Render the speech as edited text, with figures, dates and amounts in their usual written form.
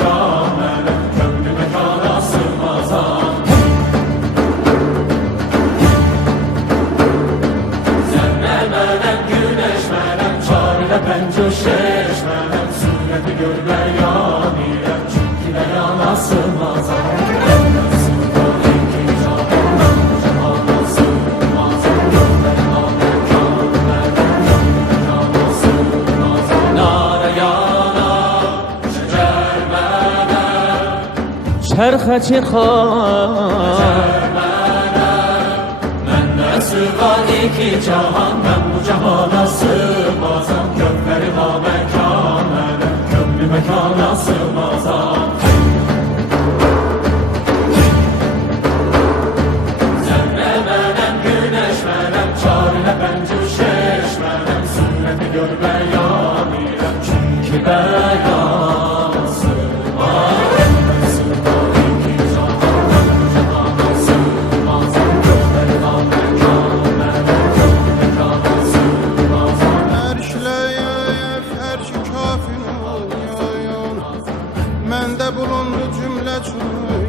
mekan mənəm, kömrü mekana sığmazam. Zərrə mənəm, güneş mənəm, çarələ pəncöşeş mənəm, surəti görməyən irəm, çünki məkana sığmazam. Çərxə çıxar Məndən sığan iki cahan, mən bu cahana sığmazam. Kökləri ha məkan mənəm, kömrü məkana sığmazam. Zərrə mənəm, güneş mənəm, çarələ pəncöşeş mənəm, surəti görməyən irəm, çünki bəyan sığmazam. Məndə bulundu cümlə çürük